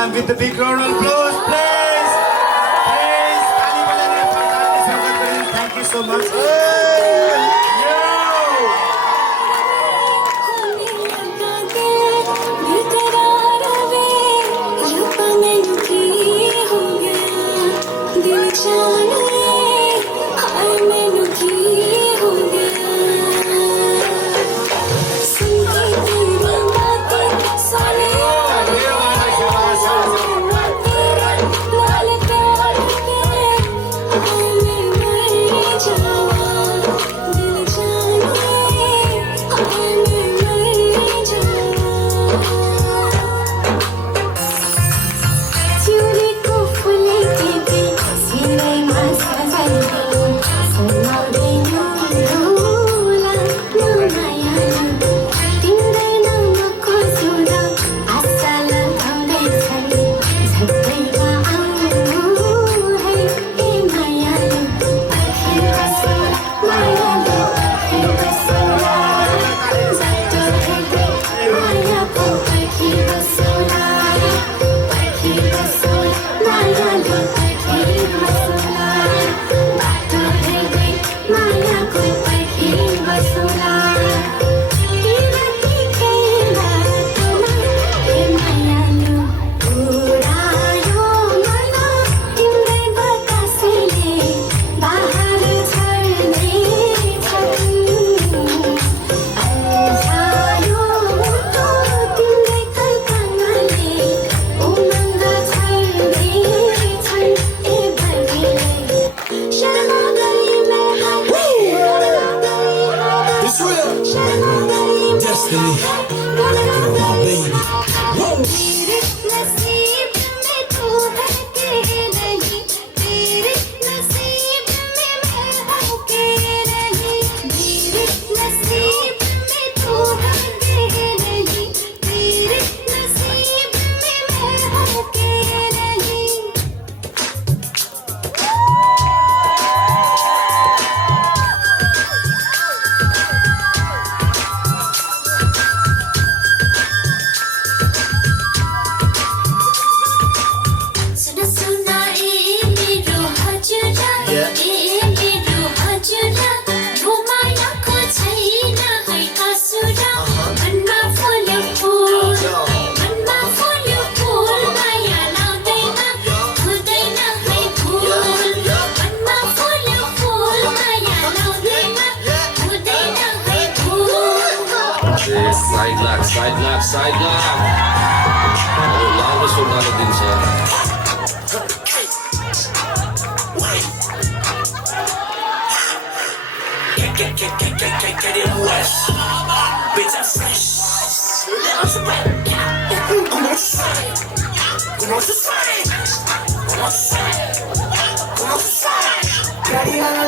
Alam with the big round of applause, please. Please, ताली बजाने पर ताली स्वागत करें. Thank you so much. Side lock. Oh, lawas yung nalo din siya. Get it west. Bitch, I'm fresh. Como sai? Como se sai? Como sai? Como sai?